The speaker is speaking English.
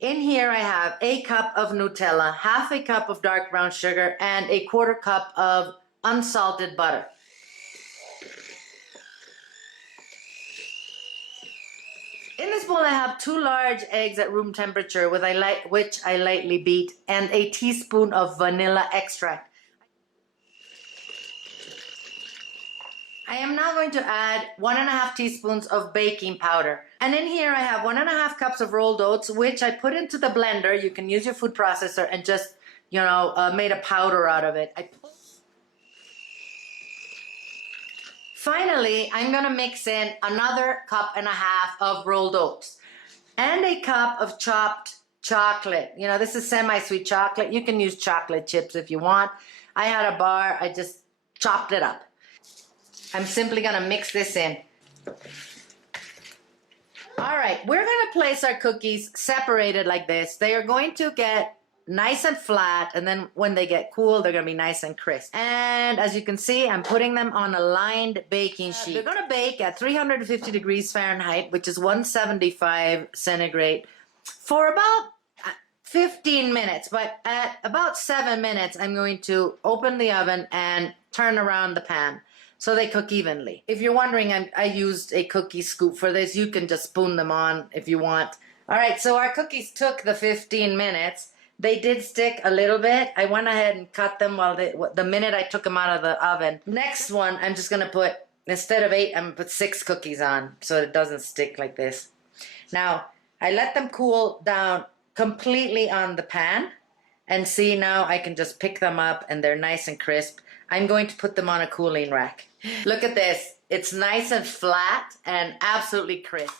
In here I have a cup of Nutella, half a cup of dark brown sugar, and a quarter cup of unsalted butter. In this bowl I have 2 large eggs at room temperature which I lightly beat, and a teaspoon of vanilla extract. I am now going to add 1.5 teaspoons of baking powder. And in here I have 1.5 cups of rolled oats, which I put into the blender. You can use your food processor and just, made a powder out of it. Finally, I'm gonna mix in another 1.5 cups of rolled oats and a cup of chopped chocolate. This is semi-sweet chocolate. You can use chocolate chips if you want. I had a bar, I just chopped it up. I'm simply gonna mix this in. All right, we're gonna place our cookies separated like this. They are going to get nice and flat, and then when they get cool, they're gonna be nice and crisp. And as you can see, I'm putting them on a lined baking sheet. They're gonna bake at 350 degrees Fahrenheit, which is 175 centigrade, for about 15 minutes. But at about 7 minutes, I'm going to open the oven and turn around the pan so they cook evenly. If you're wondering, I used a cookie scoop for this. You can just spoon them on if you want. All right, so our cookies took the 15 minutes. They did stick a little bit. I went ahead and cut them the minute I took them out of the oven. Next one, I'm just gonna put, instead of 8, I'm gonna put 6 cookies on so it doesn't stick like this. Now, I let them cool down completely on the pan, and see, now I can just pick them up and they're nice and crisp. I'm going to put them on a cooling rack. Look at this. It's nice and flat and absolutely crisp.